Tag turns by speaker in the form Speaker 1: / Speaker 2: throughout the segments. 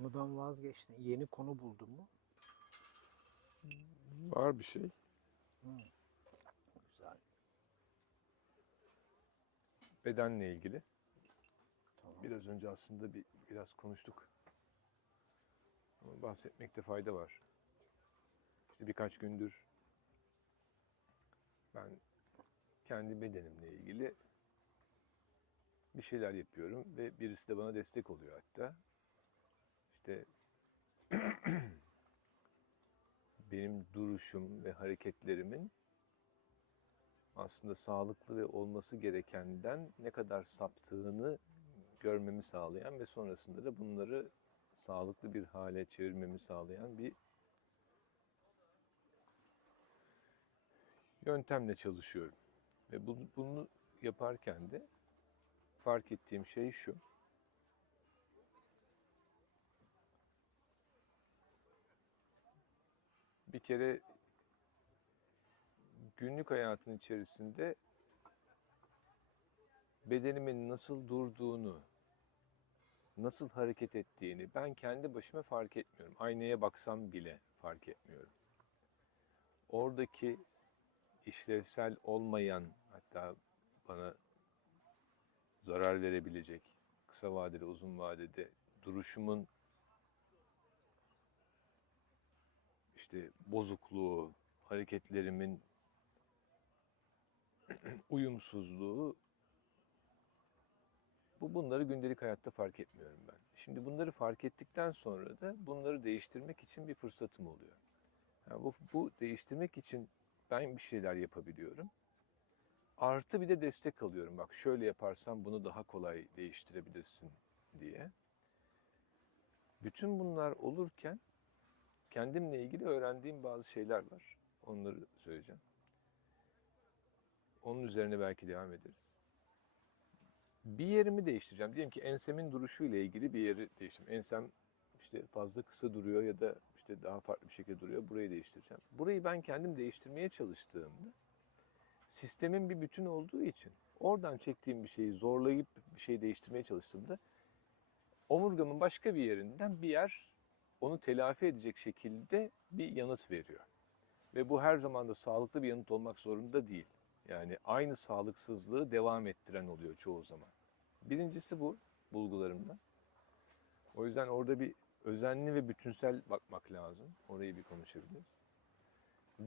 Speaker 1: Konudan vazgeçtin. Yeni konu buldun mu?
Speaker 2: Var bir şey.
Speaker 1: Güzel.
Speaker 2: Bedenle ilgili.
Speaker 1: Tamam.
Speaker 2: Biraz önce aslında bir biraz konuştuk. Ama bahsetmekte fayda var. İşte birkaç gündür ben kendi bedenimle ilgili bir şeyler yapıyorum ve birisi de bana destek oluyor hatta. İşte benim duruşum ve hareketlerimin aslında sağlıklı ve olması gerekenden ne kadar saptığını görmemi sağlayan ve sonrasında da bunları sağlıklı bir hale çevirmemi sağlayan bir yöntemle çalışıyorum. Ve bu- bunu yaparken de fark ettiğim şey şu. Bir kere günlük hayatın içerisinde bedenimin nasıl durduğunu, nasıl hareket ettiğini ben kendi başıma fark etmiyorum. Aynaya baksam bile fark etmiyorum. Oradaki işlevsel olmayan hatta bana zarar verebilecek kısa vadede uzun vadede duruşumun işte bozukluğu, hareketlerimin uyumsuzluğu bu bunları gündelik hayatta fark etmiyorum ben. Şimdi bunları fark ettikten sonra da bunları değiştirmek için bir fırsatım oluyor. Yani bu, bu değiştirmek için ben bir şeyler yapabiliyorum. Artı bir de destek alıyorum. Bak şöyle yaparsan bunu daha kolay değiştirebilirsin diye. Bütün bunlar olurken kendimle ilgili öğrendiğim bazı şeyler var. Onları söyleyeceğim. Onun üzerine belki devam ederiz. Bir yerimi değiştireceğim. Diyelim ki ensemin duruşu ile ilgili bir yeri değiştireyim. Ensem işte fazla kısa duruyor ya da işte daha farklı bir şekilde duruyor. Burayı değiştireceğim. Burayı ben kendim değiştirmeye çalıştığımda sistemin bir bütün olduğu için oradan çektiğim bir şeyi zorlayıp bir şey değiştirmeye çalıştığımda omurgamın başka bir yerinden bir yer onu telafi edecek şekilde bir yanıt veriyor. Ve bu her zaman da sağlıklı bir yanıt olmak zorunda değil. Yani aynı sağlıksızlığı devam ettiren oluyor çoğu zaman. Birincisi bu bulgularımda. O yüzden orada bir özenli ve bütünsel bakmak lazım. Orayı bir konuşabiliriz.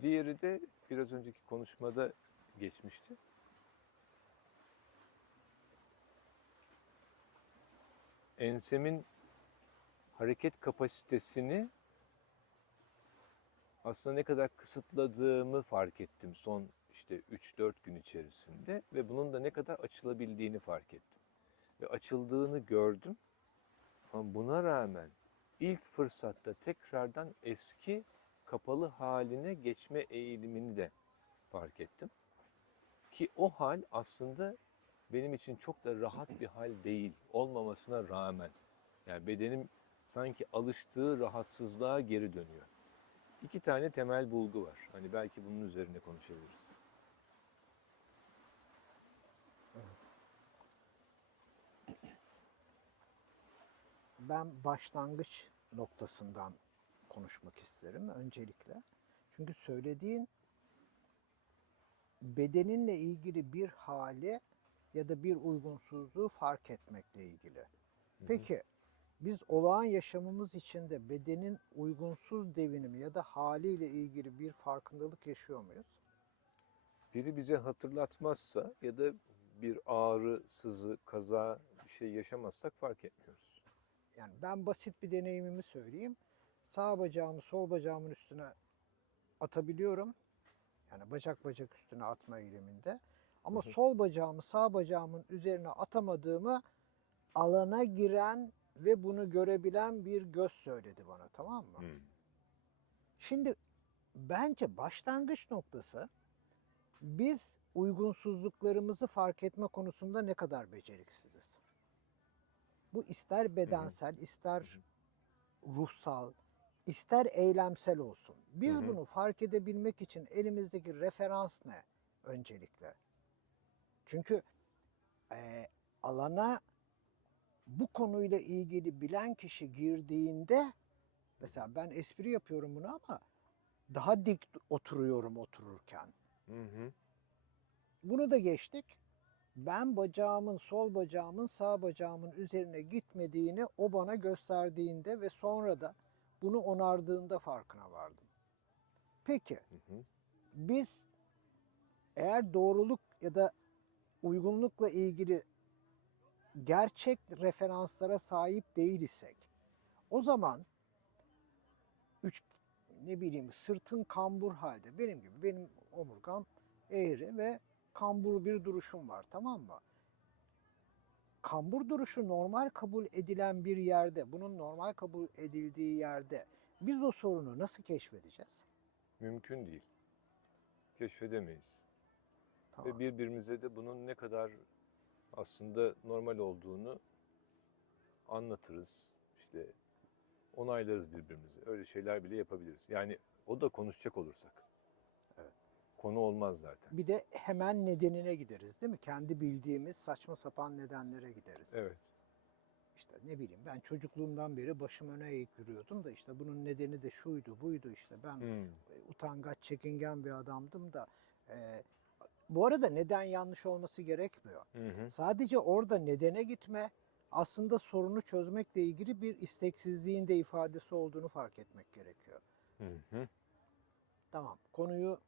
Speaker 2: Diğeri de biraz önceki konuşmada geçmişti. Ensemin hareket kapasitesini aslında ne kadar kısıtladığımı fark ettim son işte 3-4 gün içerisinde ve bunun da ne kadar açılabildiğini fark ettim. Ve açıldığını gördüm. Ama buna rağmen ilk fırsatta tekrardan eski kapalı haline geçme eğilimini de fark ettim. Ki o hal aslında benim için çok da rahat bir hal değil olmamasına rağmen. Yani bedenim sanki alıştığı rahatsızlığa geri dönüyor. İki tane temel bulgu var. Hani belki bunun üzerine konuşabiliriz.
Speaker 1: Ben başlangıç noktasından konuşmak isterim öncelikle. Çünkü söylediğin bedeninle ilgili bir hali ya da bir uygunsuzluğu fark etmekle ilgili. Peki biz olağan yaşamımız içinde bedenin uygunsuz devinimi ya da haliyle ilgili bir farkındalık yaşıyor muyuz?
Speaker 2: Biri bize hatırlatmazsa ya da bir ağrı, sızı, kaza bir şey yaşamazsak fark etmiyoruz.
Speaker 1: Yani ben basit bir deneyimimi söyleyeyim. Sağ bacağımı sol bacağımın üstüne atabiliyorum. Yani bacak bacak üstüne atma eyleminde. Ama sol bacağımı sağ bacağımın üzerine atamadığımı alana giren ve bunu görebilen bir göz söyledi bana tamam mı? Şimdi bence başlangıç noktası biz uygunsuzluklarımızı fark etme konusunda ne kadar beceriksiziz. Bu ister bedensel, ister ruhsal, ister eylemsel olsun. Biz bunu fark edebilmek için elimizdeki referans ne öncelikle? Çünkü e, alana bu konuyla ilgili bilen kişi girdiğinde mesela ben espri yapıyorum bunu ama daha dik oturuyorum otururken.
Speaker 2: Hı hı.
Speaker 1: Bunu da geçtik. Ben bacağımın, sol bacağımın, sağ bacağımın üzerine gitmediğini o bana gösterdiğinde ve sonra da bunu onardığında farkına vardım. Peki
Speaker 2: Hı hı.
Speaker 1: biz eğer doğruluk ya da uygunlukla ilgili gerçek referanslara sahip değil isek o zaman üç ne bileyim sırtın kambur halde benim gibi benim omurgam eğri ve kambur bir duruşum var tamam mı? Kambur duruşu normal kabul edilen bir yerde, bunun normal kabul edildiği yerde biz o sorunu nasıl keşfedeceğiz?
Speaker 2: Mümkün değil. Keşfedemeyiz.
Speaker 1: Tamam.
Speaker 2: Ve birbirimize de bunun ne kadar aslında normal olduğunu anlatırız. İşte onaylarız birbirimizi. Öyle şeyler bile yapabiliriz. Yani o da konuşacak olursak.
Speaker 1: Evet.
Speaker 2: Konu olmaz zaten.
Speaker 1: Bir de hemen nedenine gideriz değil mi? Kendi bildiğimiz saçma sapan nedenlere gideriz.
Speaker 2: Evet.
Speaker 1: İşte ne bileyim ben çocukluğumdan beri başım öne eğik yürüyordum da işte bunun nedeni de şuydu buydu işte ben
Speaker 2: Hmm.
Speaker 1: utangaç çekingen bir adamdım da e, bu arada neden yanlış olması gerekmiyor.
Speaker 2: Hı hı.
Speaker 1: Sadece orada nedene gitme aslında sorunu çözmekle ilgili bir isteksizliğin de ifadesi olduğunu fark etmek gerekiyor.
Speaker 2: Hı hı.
Speaker 1: Tamam. Konuyu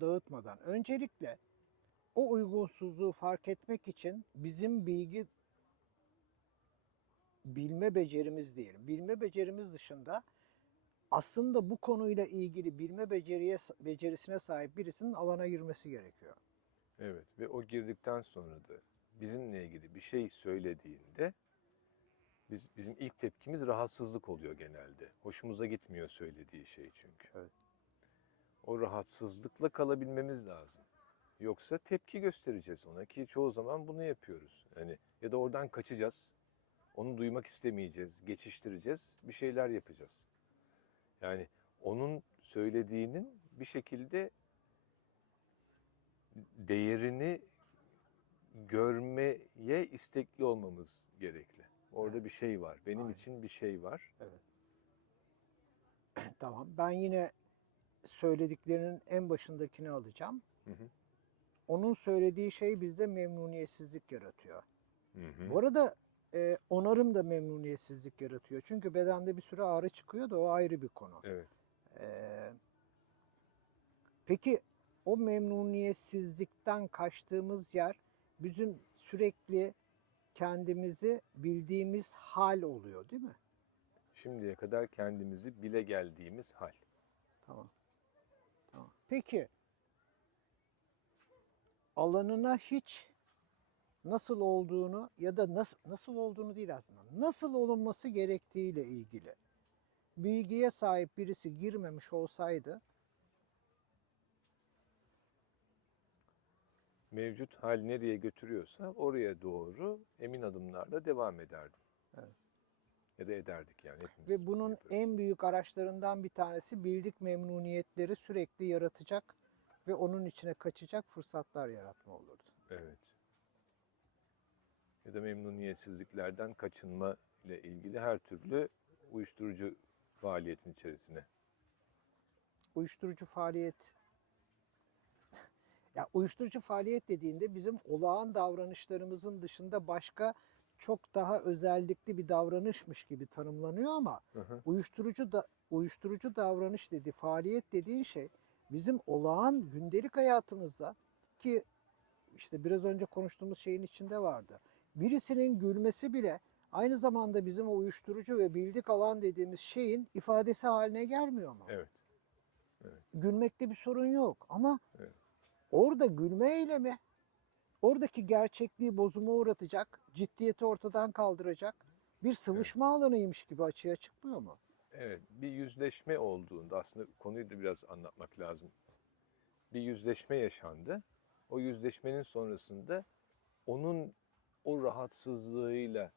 Speaker 1: dağıtmadan öncelikle o uygunsuzluğu fark etmek için bizim bilgi bilme becerimiz diyelim. Bilme becerimiz dışında aslında bu konuyla ilgili bilme beceriye becerisine sahip birisinin alana girmesi gerekiyor.
Speaker 2: Evet ve o girdikten sonra da bizimle ilgili bir şey söylediğinde biz bizim ilk tepkimiz rahatsızlık oluyor genelde. Hoşumuza gitmiyor söylediği şey çünkü.
Speaker 1: Evet.
Speaker 2: O rahatsızlıkla kalabilmemiz lazım. Yoksa tepki göstereceğiz ona ki çoğu zaman bunu yapıyoruz. Yani ya da oradan kaçacağız. Onu duymak istemeyeceğiz, geçiştireceğiz, bir şeyler yapacağız. Yani onun söylediğinin bir şekilde değerini görmeye istekli olmamız gerekli. Orada bir şey var. Benim
Speaker 1: Aynen.
Speaker 2: için bir şey var.
Speaker 1: Tamam. Ben yine söylediklerinin en başındakini alacağım.
Speaker 2: Hı hı.
Speaker 1: Onun söylediği şey bizde memnuniyetsizlik yaratıyor.
Speaker 2: Hı hı.
Speaker 1: Bu arada e, onarım da memnuniyetsizlik yaratıyor. Çünkü bedende bir süre ağrı çıkıyor da o ayrı bir konu.
Speaker 2: Evet.
Speaker 1: Ee, peki o memnuniyetsizlikten kaçtığımız yer bizim sürekli kendimizi bildiğimiz hal oluyor değil mi?
Speaker 2: Şimdiye kadar kendimizi bile geldiğimiz hal.
Speaker 1: Tamam. Tamam. Peki alanına hiç nasıl olduğunu ya da nasıl nasıl olduğunu değil aslında. Nasıl olunması gerektiğiyle ilgili bilgiye sahip birisi girmemiş olsaydı
Speaker 2: Mevcut hal nereye götürüyorsa oraya doğru emin adımlarla devam ederdim.
Speaker 1: Evet.
Speaker 2: Ya da ederdik yani hepimiz.
Speaker 1: ve bunun
Speaker 2: yaparız.
Speaker 1: en büyük araçlarından bir tanesi bildik memnuniyetleri sürekli yaratacak ve onun içine kaçacak fırsatlar yaratma olurdu.
Speaker 2: Evet. Ya da memnuniyetsizliklerden kaçınma ile ilgili her türlü uyuşturucu faaliyetin içerisine.
Speaker 1: uyuşturucu faaliyet ya uyuşturucu faaliyet dediğinde bizim olağan davranışlarımızın dışında başka çok daha özellikli bir davranışmış gibi tanımlanıyor ama
Speaker 2: Hı hı.
Speaker 1: uyuşturucu da uyuşturucu davranış dedi faaliyet dediğin şey bizim olağan gündelik hayatımızda ki işte biraz önce konuştuğumuz şeyin içinde vardı. Birisinin gülmesi bile aynı zamanda bizim o uyuşturucu ve bildik alan dediğimiz şeyin ifadesi haline gelmiyor mu?
Speaker 2: Evet.
Speaker 1: gülmekte bir sorun yok ama
Speaker 2: Evet.
Speaker 1: orada gülme eylemi oradaki gerçekliği bozuma uğratacak, ciddiyeti ortadan kaldıracak bir sıvışma alanıymış gibi açığa çıkmıyor mu?
Speaker 2: Evet, bir yüzleşme olduğunda aslında konuyu da biraz anlatmak lazım. Bir yüzleşme yaşandı. O yüzleşmenin sonrasında onun o rahatsızlığıyla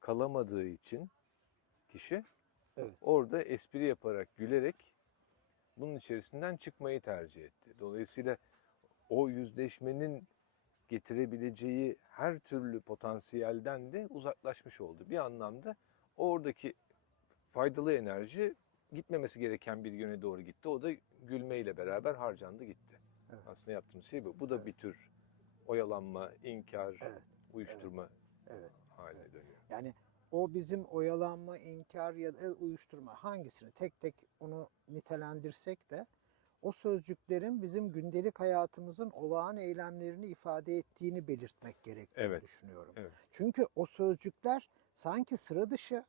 Speaker 2: kalamadığı için kişi
Speaker 1: Evet.
Speaker 2: orada espri yaparak, gülerek bunun içerisinden çıkmayı tercih etti. Dolayısıyla o yüzleşmenin getirebileceği her türlü potansiyelden de uzaklaşmış oldu. Bir anlamda oradaki faydalı enerji gitmemesi gereken bir yöne doğru gitti. O da gülmeyle beraber harcandı gitti.
Speaker 1: Evet.
Speaker 2: Aslında yaptığımız şey bu. Bu da
Speaker 1: Evet.
Speaker 2: bir tür oyalanma, inkar,
Speaker 1: Evet.
Speaker 2: Uyuşturma
Speaker 1: Evet.
Speaker 2: haline dönüyor.
Speaker 1: Yani o bizim oyalanma, inkar ya da uyuşturma hangisini tek tek onu nitelendirsek de o sözcüklerin bizim gündelik hayatımızın olağan eylemlerini ifade ettiğini belirtmek gerektiğini
Speaker 2: Evet,
Speaker 1: düşünüyorum.
Speaker 2: evet.
Speaker 1: Çünkü o sözcükler sanki sıra dışı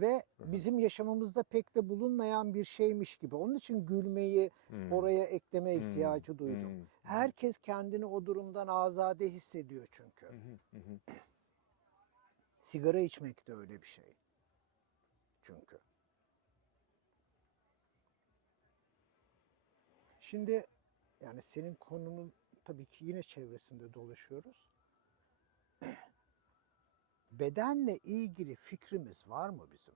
Speaker 1: ve bizim yaşamımızda pek de bulunmayan bir şeymiş gibi. Onun için gülmeyi
Speaker 2: Hmm.
Speaker 1: oraya ekleme
Speaker 2: Hmm.
Speaker 1: ihtiyacı duydum.
Speaker 2: Hmm.
Speaker 1: Herkes kendini o durumdan azade hissediyor çünkü.
Speaker 2: Hı.
Speaker 1: Sigara içmek de öyle bir şey. Çünkü. Şimdi yani senin konunun tabii ki yine çevresinde dolaşıyoruz. Bedenle ilgili fikrimiz var mı bizim?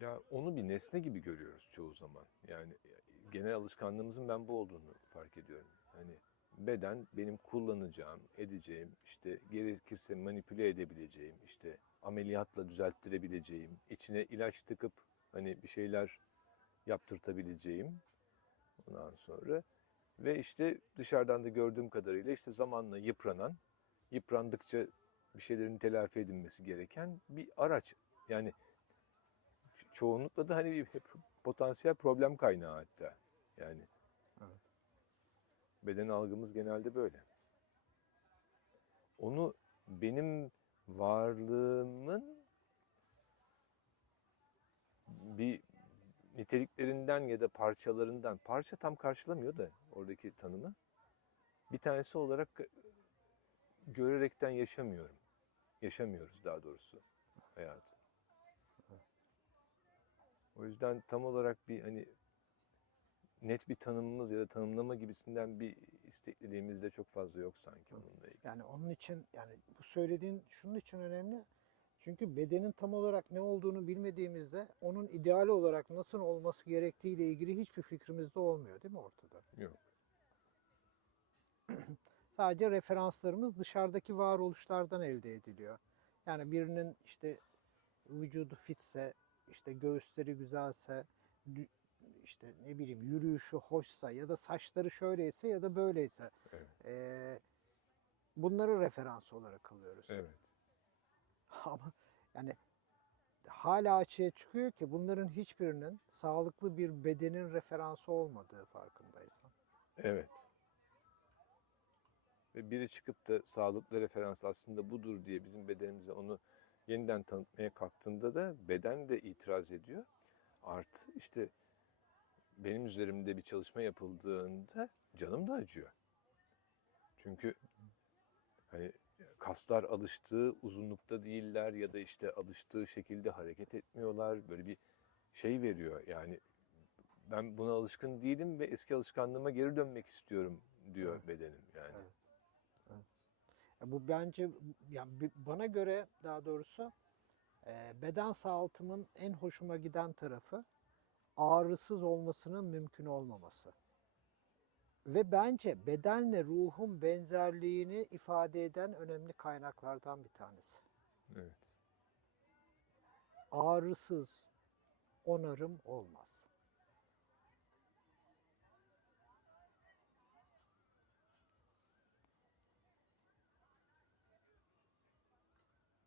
Speaker 2: Ya onu bir nesne gibi görüyoruz çoğu zaman. Yani genel alışkanlığımızın ben bu olduğunu fark ediyorum. Hani beden benim kullanacağım, edeceğim, işte gerekirse manipüle edebileceğim, işte ameliyatla düzelttirebileceğim, içine ilaç tıkıp hani bir şeyler yaptırtabileceğim ondan sonra ve işte dışarıdan da gördüğüm kadarıyla işte zamanla yıpranan, yıprandıkça bir şeylerin telafi edilmesi gereken bir araç. Yani ço- çoğunlukla da hani bir potansiyel problem kaynağı hatta. Yani
Speaker 1: Evet.
Speaker 2: beden algımız genelde böyle. Onu benim varlığımın bir niteliklerinden ya da parçalarından, parça tam karşılamıyor da oradaki tanımı. Bir tanesi olarak görerekten yaşamıyorum. Yaşamıyoruz daha doğrusu hayatı. O yüzden tam olarak bir hani net bir tanımımız ya da tanımlama gibisinden bir istekliliğimiz de çok fazla yok sanki onunla ilgili.
Speaker 1: Yani onun için yani bu söylediğin şunun için önemli. Çünkü bedenin tam olarak ne olduğunu bilmediğimizde onun ideal olarak nasıl olması gerektiğiyle ilgili hiçbir fikrimiz de olmuyor değil mi ortada?
Speaker 2: Yok.
Speaker 1: Sadece referanslarımız dışarıdaki varoluşlardan elde ediliyor. Yani birinin işte vücudu fitse, işte göğüsleri güzelse, işte ne bileyim yürüyüşü hoşsa ya da saçları şöyleyse ya da böyleyse
Speaker 2: Evet.
Speaker 1: eee, bunları referans olarak alıyoruz.
Speaker 2: Evet.
Speaker 1: Ama yani hala açığa çıkıyor ki bunların hiçbirinin sağlıklı bir bedenin referansı olmadığı farkındaysan.
Speaker 2: Evet. Ve biri çıkıp da sağlıklı referans aslında budur diye bizim bedenimize onu yeniden tanıtmaya kalktığında da beden de itiraz ediyor. Artı işte benim üzerimde bir çalışma yapıldığında canım da acıyor. Çünkü hani kaslar alıştığı uzunlukta değiller ya da işte alıştığı şekilde hareket etmiyorlar. Böyle bir şey veriyor yani ben buna alışkın değilim ve eski alışkanlığıma geri dönmek istiyorum diyor
Speaker 1: Evet.
Speaker 2: bedenim yani.
Speaker 1: Evet. Ya bu bence yani bana göre daha doğrusu e, beden sağaltımın en hoşuma giden tarafı ağrısız olmasının mümkün olmaması. Ve bence bedenle ruhun benzerliğini ifade eden önemli kaynaklardan bir tanesi.
Speaker 2: Evet.
Speaker 1: Ağrısız onarım olmaz.